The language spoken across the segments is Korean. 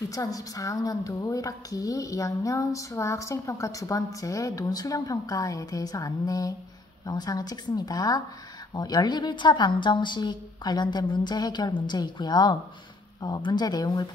2024학년도 1학기 2학년 수학 수행평가 두 번째 논술형평가에 대해서 안내 영상을 찍습니다. 연립 1차 방정식 관련된 문제 해결 문제이고요. 문제 내용을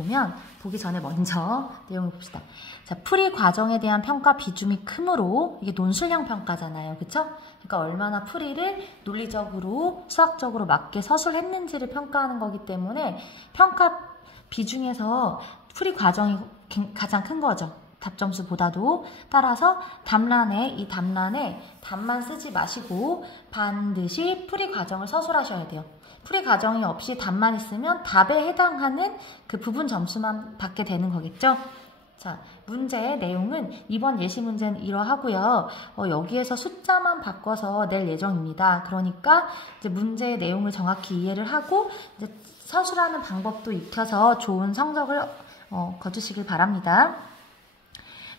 보기 전에 먼저 내용을 봅시다. 자, 풀이 과정에 대한 평가 비중이 크므로 이게 논술형 평가잖아요. 그쵸? 그러니까 얼마나 풀이를 논리적으로 수학적으로 맞게 서술했는지를 평가하는 거기 때문에 평가 비중에서 풀이 과정이 가장 큰 거죠. 답점수보다도. 따라서 이 답란에 답만 쓰지 마시고 반드시 풀이 과정을 서술하셔야 돼요. 풀이 과정이 없이 답만 있으면 답에 해당하는 그 부분 점수만 받게 되는 거겠죠. 자, 문제의 내용은 이번 예시 문제는 이러하고요. 여기에서 숫자만 바꿔서 낼 예정입니다. 그러니까 이제 문제의 내용을 정확히 이해를 하고 이제 서술하는 방법도 익혀서 좋은 성적을 거두시길 바랍니다.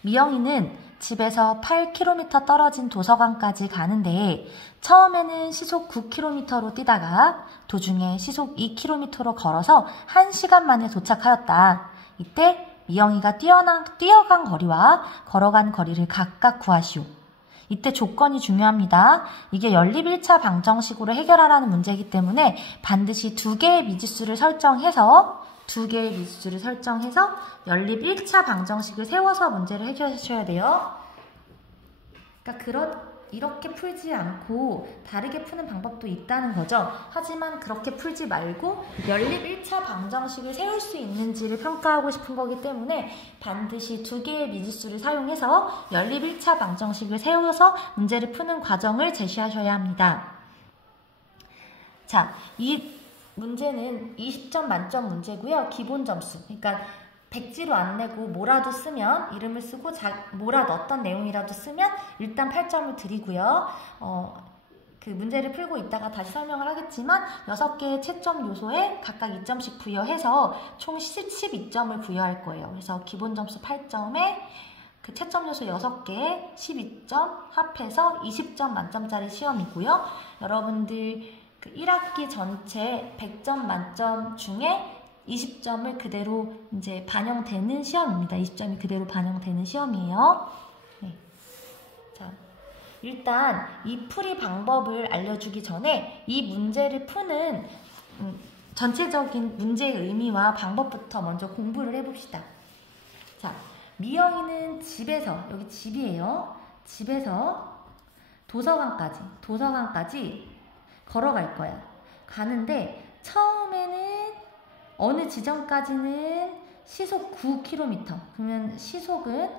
미영이는 집에서 8km 떨어진 도서관까지 가는데 처음에는 시속 9km로 뛰다가 도중에 시속 2km로 걸어서 1시간 만에 도착하였다. 이때 미영이가 뛰어간 거리와 걸어간 거리를 각각 구하시오. 이때 조건이 중요합니다. 이게 연립 1차 방정식으로 해결하라는 문제이기 때문에 반드시 두 개의 미지수를 설정해서 연립 1차 방정식을 세워서 문제를 해결하셔야 돼요. 그러니까 이렇게 풀지 않고 다르게 푸는 방법도 있다는 거죠. 하지만 그렇게 풀지 말고 연립 1차 방정식을 세울 수 있는지를 평가하고 싶은 거기 때문에 반드시 두 개의 미지수를 사용해서 연립 1차 방정식을 세워서 문제를 푸는 과정을 제시하셔야 합니다. 자, 이 문제는 20점 만점 문제고요. 기본 점수. 그러니까 백지로 안 내고 뭐라도 쓰면 이름을 쓰고 뭐라도 어떤 내용이라도 쓰면 일단 8점을 드리고요. 그 문제를 풀고 있다가 다시 설명을 하겠지만 6개의 채점 요소에 각각 2점씩 부여해서 총 12점을 부여할 거예요. 그래서 기본 점수 8점에 그 채점 요소 6개에 12점 합해서 20점 만점짜리 시험이고요. 여러분들 그 1학기 전체 100점 만점 중에 20점을 그대로 이제 반영되는 시험입니다. 20점이 그대로 반영되는 시험이에요. 네. 자, 일단 이 풀이 방법을 알려주기 전에 이 문제를 푸는 전체적인 문제의 의미와 방법부터 먼저 공부를 해봅시다. 자, 미영이는 집에서, 여기 집이에요. 집에서 도서관까지 걸어갈 거야. 가는데 처음에는 어느 지점까지는 시속 9km. 그러면 시속은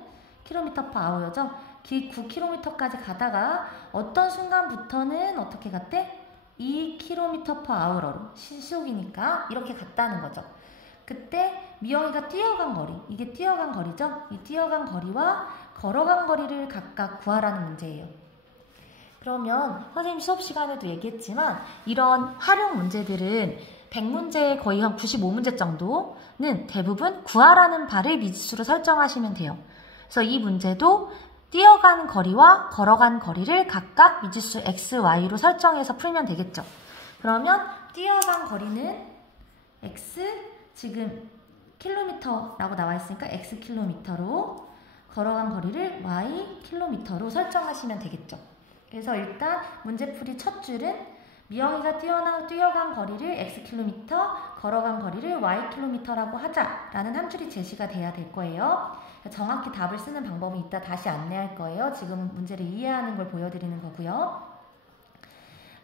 km/h죠. 9km까지 가다가 어떤 순간부터는 어떻게 갔대? 2km/h로 시속이니까 이렇게 갔다는 거죠. 그때 미영이가 뛰어간 거리, 이게 뛰어간 거리죠. 이 뛰어간 거리와 걸어간 거리를 각각 구하라는 문제예요. 그러면 선생님 수업 시간에도 얘기했지만 이런 활용 문제들은 100문제에 거의 한 95문제 정도는 대부분 구하라는 바를 미지수로 설정하시면 돼요. 그래서 이 문제도 뛰어간 거리와 걸어간 거리를 각각 미지수 x, y로 설정해서 풀면 되겠죠. 그러면 뛰어간 거리는 x, 지금 킬로미터라고 나와 있으니까 x 킬로미터로, 걸어간 거리를 y 킬로미터로 설정하시면 되겠죠. 그래서 일단 문제풀이 첫 줄은 미영이가 뛰어간 거리를 x 걸어간 거리를 y 하자라는 한 줄이 제시가 돼야 될 거예요. 정확히 답을 쓰는 방법은 이따 다시 안내할 거예요. 지금 문제를 이해하는 걸 보여드리는 거고요.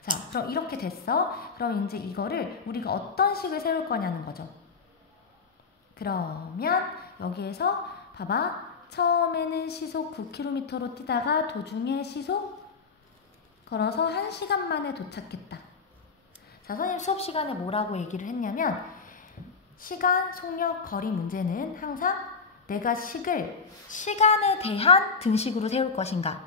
자, 그럼 이렇게 됐어. 그럼 이제 이거를 우리가 어떤 식을 세울 거냐는 거죠. 그러면 여기에서 봐봐. 처음에는 시속 9km로 뛰다가 도중에 시속 걸어서 1시간 만에 도착했다. 자, 선생님 수업 시간에 뭐라고 얘기를 했냐면 시간, 속력, 거리 문제는 항상 내가 시간에 대한 등식으로 세울 것인가,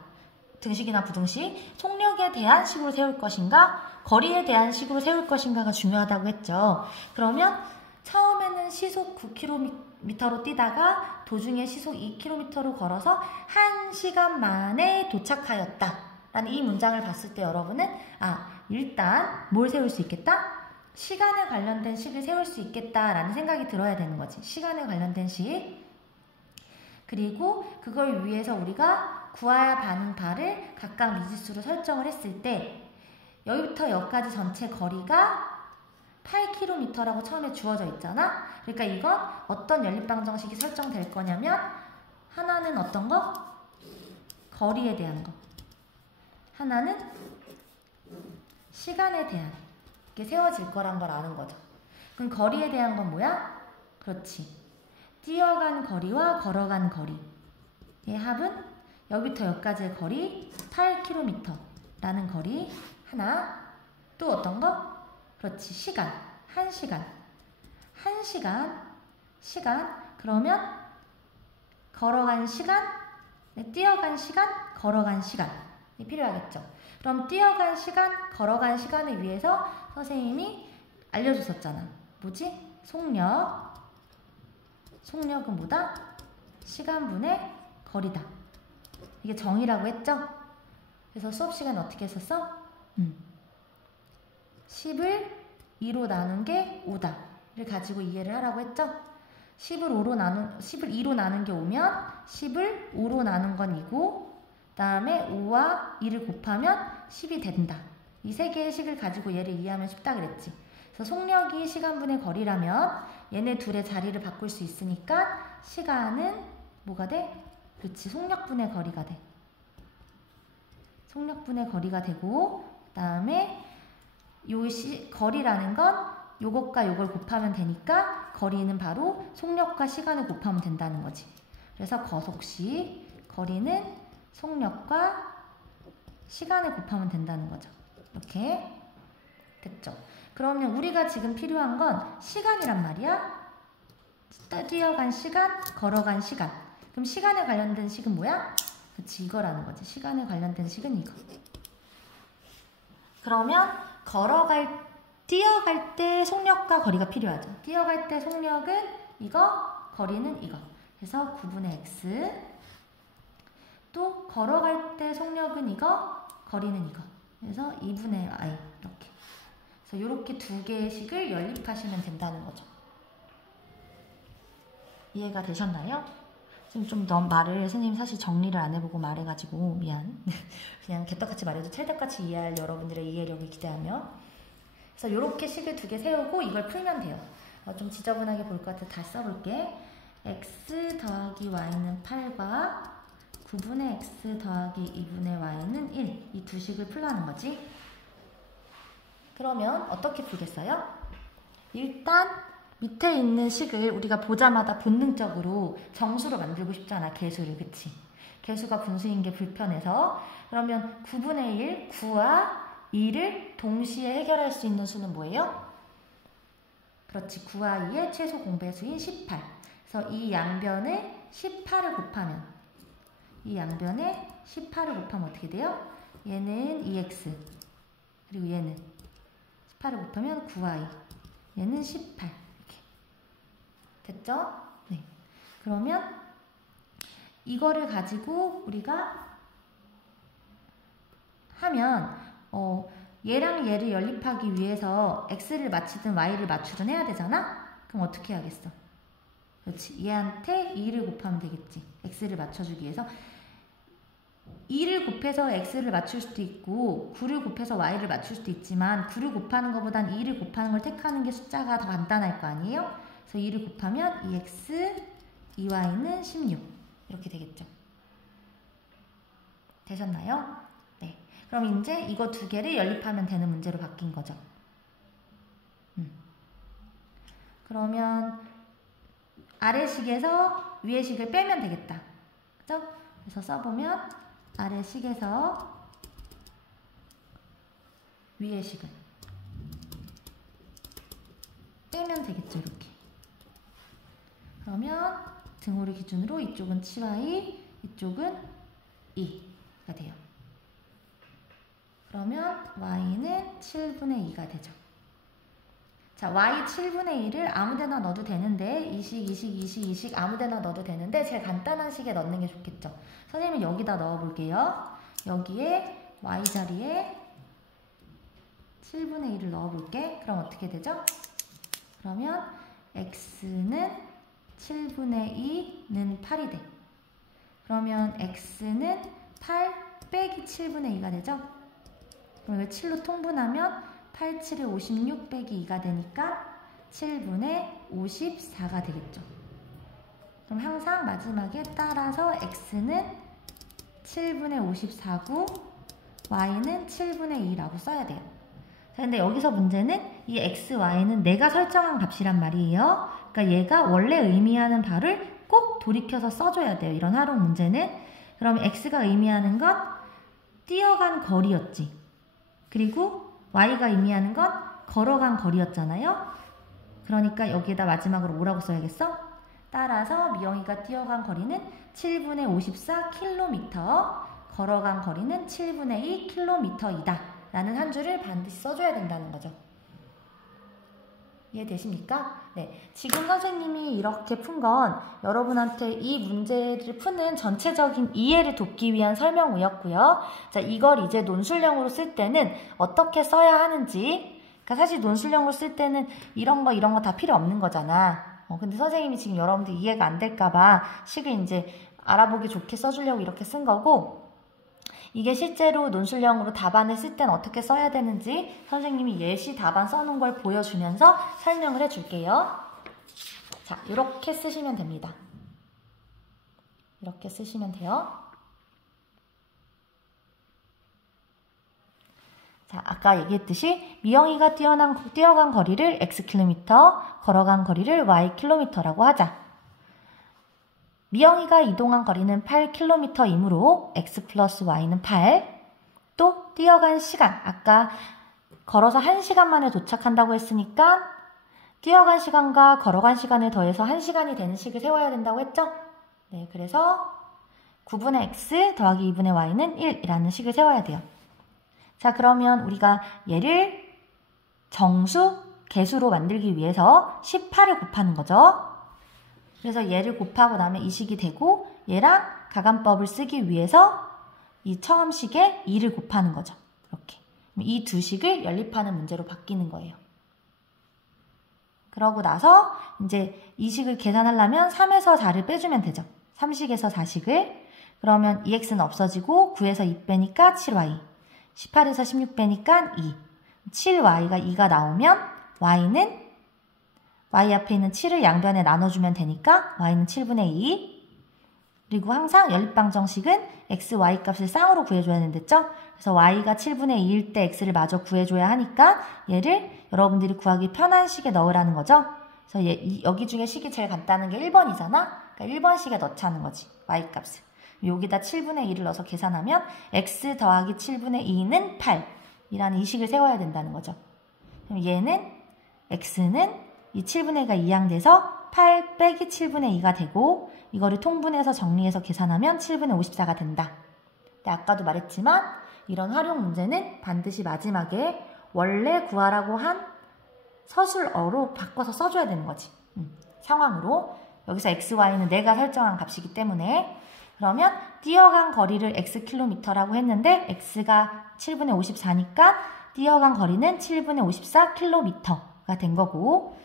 등식이나 부등식, 속력에 대한 식으로 세울 것인가, 거리에 대한 식으로 세울 것인가가 중요하다고 했죠. 그러면 처음에는 시속 9km로 뛰다가 도중에 시속 2km로 걸어서 1시간 만에 도착하였다 라는 이 문장을 봤을 때 여러분은 일단 뭘 세울 수 있겠다? 시간에 관련된 식을 세울 수 있겠다라는 생각이 들어야 되는 거지. 시간에 관련된 식. 그리고 그걸 위해서 우리가 구할 반응 바를 각각 미지수로 설정을 했을 때 여기부터 여기까지 전체 거리가 8km라고 처음에 주어져 있잖아. 그러니까 이건 어떤 연립방정식이 설정될 거냐면 하나는 어떤 거? 거리에 대한 거. 하나는 시간에 대한 게 세워질 거란 걸 아는 거죠. 그럼 거리에 대한 건 뭐야? 그렇지. 뛰어간 거리와 걸어간 거리의 합은 여기부터 여기까지의 거리 8km라는 거리 하나. 또 어떤 거? 그렇지. 시간. 1시간. 1시간. 그러면 걸어간 시간, 뛰어간 시간, 걸어간 시간이 필요하겠죠. 그럼 뛰어간 시간, 걸어간 시간을 위해서 선생님이 알려줬었잖아. 뭐지? 속력. 속력은 뭐다? 시간분의 거리다. 이게 정의라고 했죠? 그래서 수업 시간에 어떻게 했었어? 10을 2로 나눈 게 5다를 가지고 이해를 하라고 했죠? 10을 2로 나눈 게 5면 10을 5로 나눈 건 2고 그 다음에 5와 2를 곱하면 10이 된다. 이 세 개의 식을 가지고 얘를 이해하면 쉽다 그랬지. 그래서 속력이 시간분의 거리라면 얘네 둘의 자리를 바꿀 수 있으니까 시간은 뭐가 돼? 그렇지. 속력분의 거리가 돼. 속력분의 거리가 되고 그 다음에 거리라는 건 요것과 요걸 곱하면 되니까 거리는 바로 속력과 시간을 곱하면 된다는 거지. 그래서 거속시 거리는 속력과 시간을 곱하면 된다는 거죠. 이렇게 됐죠. 그러면 우리가 지금 필요한 건 시간이란 말이야. 뛰어간 시간, 걸어간 시간. 그럼 시간에 관련된 식은 뭐야? 그치, 이거라는 거지. 시간에 관련된 식은 이거. 그러면 뛰어갈 때 속력과 거리가 필요하죠. 뛰어갈 때 속력은 이거, 거리는 이거. 그래서 9분의 x. 또 걸어갈 때 속력은 이거, 거리는 이거. 그래서 2분의 i 이렇게. 그래서 이렇게 두 개의 식을 연립하시면 된다는 거죠. 이해가 되셨나요? 지금 좀 너무 말을 선생님 사실 정리를 안 해보고 말해가지고 미안. 그냥 개떡같이 말해도 찰떡같이 이해할 여러분들의 이해력을 기대하며. 그래서 이렇게 식을 두 개 세우고 이걸 풀면 돼요. 좀 지저분하게 볼 것 같아 다시 써볼게. x 더하기 y는 8과 9분의 x 더하기 2분의 y는 1. 이 두 식을 풀라는 거지. 그러면 어떻게 풀겠어요? 일단 밑에 있는 식을 우리가 보자마자 본능적으로 정수로 만들고 싶잖아. 개수를. 그치? 개수가 분수인 게 불편해서. 그러면 9분의 1, 9와 2를 동시에 해결할 수 있는 수는 뭐예요? 그렇지. 9와 2의 최소 공배수인 18. 그래서 이 양변에 18을 곱하면 어떻게 돼요? 얘는 2x 그리고 얘는 18을 곱하면 9y 얘는 18 이렇게 됐죠? 네. 그러면 이거를 가지고 우리가 하면 얘랑 얘를 연립하기 위해서 x를 맞추든 y를 맞추든 해야 되잖아? 그럼 어떻게 해야겠어? 그렇지. 얘한테 2를 곱하면 되겠지. x를 맞춰주기 위해서 2를 곱해서 x를 맞출 수도 있고 9를 곱해서 y를 맞출 수도 있지만 9를 곱하는 것보단 2를 곱하는 걸 택하는 게 숫자가 더 간단할 거 아니에요? 그래서 2를 곱하면 2x, 2y는 16 이렇게 되겠죠. 되셨나요? 네. 그럼 이제 이거 두 개를 연립하면 되는 문제로 바뀐 거죠. 그러면 아래 식에서 위에 식을 빼면 되겠다. 그죠? 그래서 써보면 아래 식에서 위에 식을 빼면 되겠죠. 이렇게. 그러면 등호를 기준으로 이쪽은 7y, 이쪽은 2가 돼요. 그러면 y는 7분의 2가 되죠. 자, y 7분의 1을 아무데나 넣어도 되는데 이 식 아무데나 넣어도 되는데 제일 간단한 식에 넣는 게 좋겠죠. 선생님은 여기다 넣어볼게요. 여기에 y 자리에 7분의 1을 넣어볼게. 그럼 어떻게 되죠? 그러면 x는 7분의 2는 8이 돼. 그러면 x는 8 빼기 7분의 2가 되죠? 그럼 이걸 7로 통분하면 8, 7에 56 빼기 2가 되니까 7분의 54가 되겠죠. 그럼 항상 마지막에 따라서 x는 7분의 54고 y는 7분의 2라고 써야 돼요. 자, 근데 여기서 문제는 이 x, y는 내가 설정한 값이란 말이에요. 그러니까 얘가 원래 의미하는 바를 꼭 돌이켜서 써줘야 돼요. 이런 활용 문제는. 그럼 x가 의미하는 건 뛰어간 거리였지. 그리고 y가 의미하는 건 걸어간 거리였잖아요. 그러니까 여기에다 마지막으로 뭐라고 써야겠어? 따라서 미영이가 뛰어간 거리는 7분의 54km, 걸어간 거리는 7분의 2km이다. 라는 한 줄을 반드시 써줘야 된다는 거죠. 이해되십니까? 네. 지금 선생님이 이렇게 푼 건 여러분한테 이 문제를 푸는 전체적인 이해를 돕기 위한 설명이었고요. 자, 이걸 이제 논술형으로 쓸 때는 어떻게 써야 하는지. 그러니까 사실 논술형으로 쓸 때는 이런 거 다 필요 없는 거잖아. 근데 선생님이 지금 여러분들 이해가 안 될까봐 식을 이제 알아보기 좋게 써주려고 이렇게 쓴 거고, 이게 실제로 논술형으로 답안을 쓸 때는 어떻게 써야 되는지 선생님이 예시 답안 써놓은 걸 보여주면서 설명을 해줄게요. 자, 이렇게 쓰시면 됩니다. 이렇게 쓰시면 돼요. 자, 아까 얘기했듯이 미영이가 뛰어간 거리를 xkm, 걸어간 거리를 ykm라고 하자. 미영이가 이동한 거리는 8km이므로 x 플러스 y는 8. 또 뛰어간 시간, 아까 걸어서 1시간 만에 도착한다고 했으니까 뛰어간 시간과 걸어간 시간을 더해서 1시간이 되는 식을 세워야 된다고 했죠? 네, 그래서 9분의 x 더하기 2분의 y는 1이라는 식을 세워야 돼요. 자, 그러면 우리가 얘를 정수, 개수로 만들기 위해서 18을 곱하는 거죠. 그래서 얘를 곱하고 나면 이 식이 되고, 얘랑 가간법을 쓰기 위해서 이 처음 식에 2를 곱하는 거죠. 이렇게. 이 두 식을 연립하는 문제로 바뀌는 거예요. 그러고 나서 이제 이 식을 계산하려면 3에서 4를 빼주면 되죠. 3식에서 4식을. 그러면 2x는 없어지고 9에서 2 빼니까 7y. 18에서 16 빼니까 2. 7y가 2가 나오면 y는 y 앞에 있는 7을 양변에 나눠주면 되니까 y는 7분의 2. 그리고 항상 연립방정식은 x, y 값을 쌍으로 구해줘야 된댔죠? 그래서 y가 7분의 2일 때 x를 마저 구해줘야 하니까 얘를 여러분들이 구하기 편한 식에 넣으라는 거죠. 그래서 여기 중에 식이 제일 간단한 게 1번이잖아? 그러니까 1번 식에 넣자는 거지, y 값을. 여기다 7분의 2를 넣어서 계산하면 x 더하기 7분의 2는 8이라는 이 식을 세워야 된다는 거죠. 그럼 얘는 x는 이 7분의 2가 이항돼서 8 빼기 7분의 2가 되고, 이거를 통분해서 정리해서 계산하면 7분의 54가 된다. 근데 아까도 말했지만 이런 활용 문제는 반드시 마지막에 원래 구하라고 한 서술어로 바꿔서 써줘야 되는 거지. 상황으로. 여기서 x, y는 내가 설정한 값이기 때문에. 그러면 뛰어간 거리를 xkm라고 했는데 x가 7분의 54니까 뛰어간 거리는 7분의 54km가 된 거고,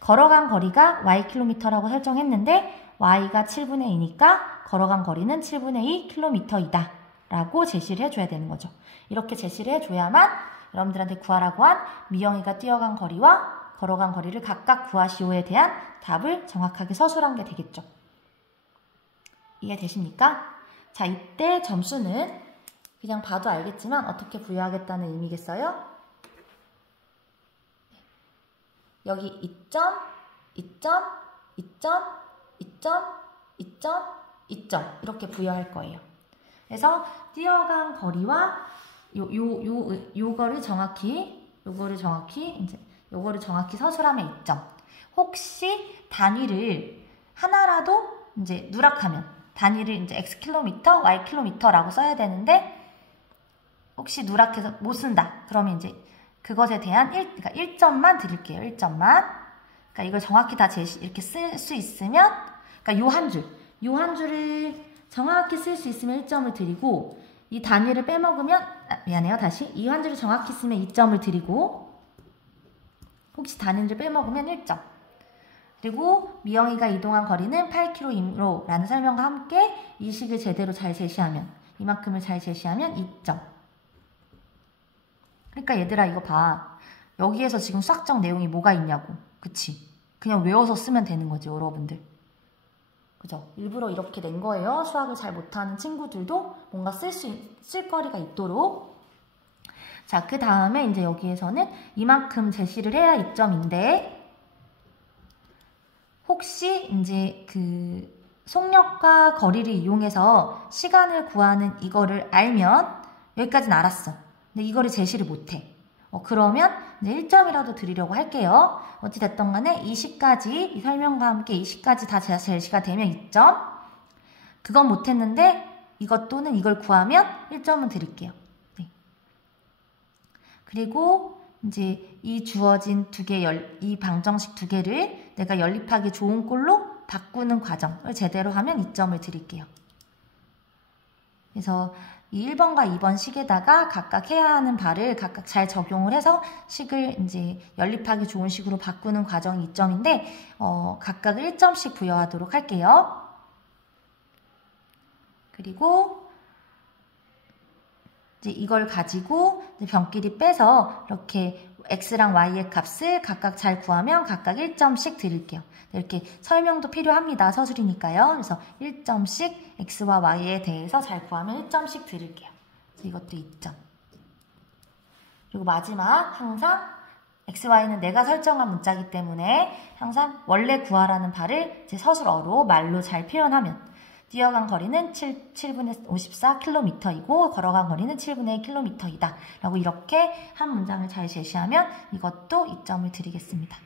걸어간 거리가 ykm라고 설정했는데 y가 7분의 2니까 걸어간 거리는 7분의 2km이다 라고 제시를 해줘야 되는 거죠. 이렇게 제시를 해줘야만 여러분들한테 구하라고 한 미영이가 뛰어간 거리와 걸어간 거리를 각각 구하시오에 대한 답을 정확하게 서술한 게 되겠죠. 이해되십니까? 자, 이때 점수는 그냥 봐도 알겠지만 어떻게 부여하겠다는 의미겠어요? 여기 2점, 2점, 2점, 2점, 2점, 2점 이렇게 부여할 거예요. 그래서 뛰어간 거리와 요거를 정확히 서술하면 2점. 혹시 단위를 하나라도 이제 누락하면 단위를 이제 xkm, ykm라고 써야 되는데 혹시 누락해서 못 쓴다. 그러면 이제 그것에 대한 그러니까 1점만 드릴게요. 1점만. 그러니까 이걸 정확히 다 이렇게 쓸 수 있으면, 그러니까 요 한 줄을 정확히 쓸 수 있으면 1점을 드리고, 이 단위를 빼먹으면 미안해요. 다시 이 한 줄을 정확히 쓰면 2점을 드리고 혹시 단위를 빼먹으면 1점. 그리고 미영이가 이동한 거리는 8km이므로 라는 설명과 함께 이 식을 제대로 잘 제시하면 이만큼을 잘 제시하면 2점. 그러니까 얘들아 이거 봐. 여기에서 지금 수학적 내용이 뭐가 있냐고. 그치? 그냥 외워서 쓰면 되는 거지 여러분들. 그죠? 일부러 이렇게 낸 거예요. 수학을 잘 못하는 친구들도 뭔가 쓸 거리가 있도록. 자, 그 다음에 이제 여기에서는 이만큼 제시를 해야 2점인데 혹시 이제 그 속력과 거리를 이용해서 시간을 구하는 이거를 알면 여기까지는 알았어. 근데 이거를 제시를 못해. 그러면 이제 1점이라도 드리려고 할게요. 어찌됐든 간에 이 시까지, 이 설명과 함께 이 시까지 다 제시가 되면 2점. 그건 못했는데 이것 또는 이걸 구하면 1점은 드릴게요. 네. 그리고 이제 이 주어진 이 방정식 두 개를 내가 연립하기 좋은 꼴로 바꾸는 과정을 제대로 하면 2점을 드릴게요. 그래서 이 1번과 2번 식에다가 각각 해야 하는 바를 각각 잘 적용을 해서 식을 이제 연립하기 좋은 식으로 바꾸는 과정이 2점인데 각각을 1점씩 부여하도록 할게요. 그리고 이제 이걸 가지고 변끼리 빼서 이렇게 x랑 y의 값을 각각 잘 구하면 각각 1점씩 드릴게요. 이렇게 설명도 필요합니다. 서술이니까요. 그래서 1점씩 x와 y에 대해서 잘 구하면 1점씩 드릴게요. 그래서 이것도 2점. 그리고 마지막 항상 x, y는 내가 설정한 문자이기 때문에 항상 원래 구하라는 바를 제 서술어로 말로 잘 표현하면 뛰어간 거리는 7분의 54km이고 걸어간 거리는 7분의 1km이다. 라고 이렇게 한 문장을 잘 제시하면 이것도 2점을 드리겠습니다.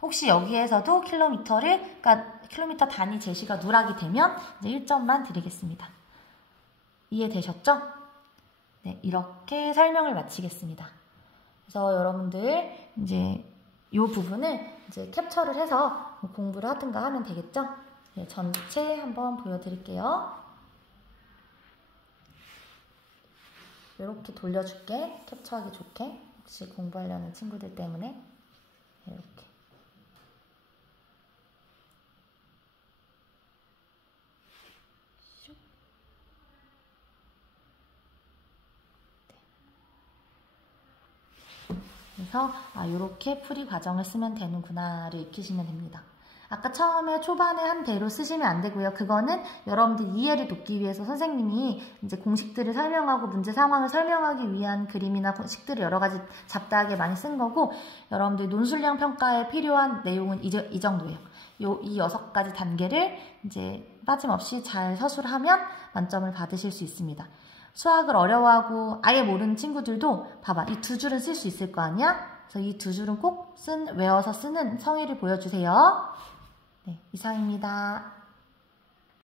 혹시 여기에서도 그러니까 킬로미터 단위 제시가 누락이 되면 이제 1점만 드리겠습니다. 이해되셨죠? 네, 이렇게 설명을 마치겠습니다. 그래서 여러분들 이제 이 부분을 이제 캡처를 해서 공부를 하든가 하면 되겠죠? 네, 전체 한번 보여드릴게요. 이렇게 돌려줄게. 캡처하기 좋게. 혹시 공부하려는 친구들 때문에. 이렇게. 그래서 이렇게 풀이 과정을 쓰면 되는구나를 익히시면 됩니다. 아까 처음에 초반에 한 대로 쓰시면 안 되고요. 그거는 여러분들 이해를 돕기 위해서 선생님이 이제 공식들을 설명하고 문제 상황을 설명하기 위한 그림이나 공식들을 여러 가지 잡다하게 많이 쓴 거고 여러분들 논술량 평가에 필요한 내용은 이 정도예요. 이 6가지 단계를 이제 빠짐없이 잘 서술하면 만점을 받으실 수 있습니다. 수학을 어려워하고 아예 모르는 친구들도 봐봐. 이 2줄은 쓸 수 있을 거 아니야? 그래서 이 2줄은 꼭 외워서 쓰는 성의를 보여주세요. 네, 이상입니다.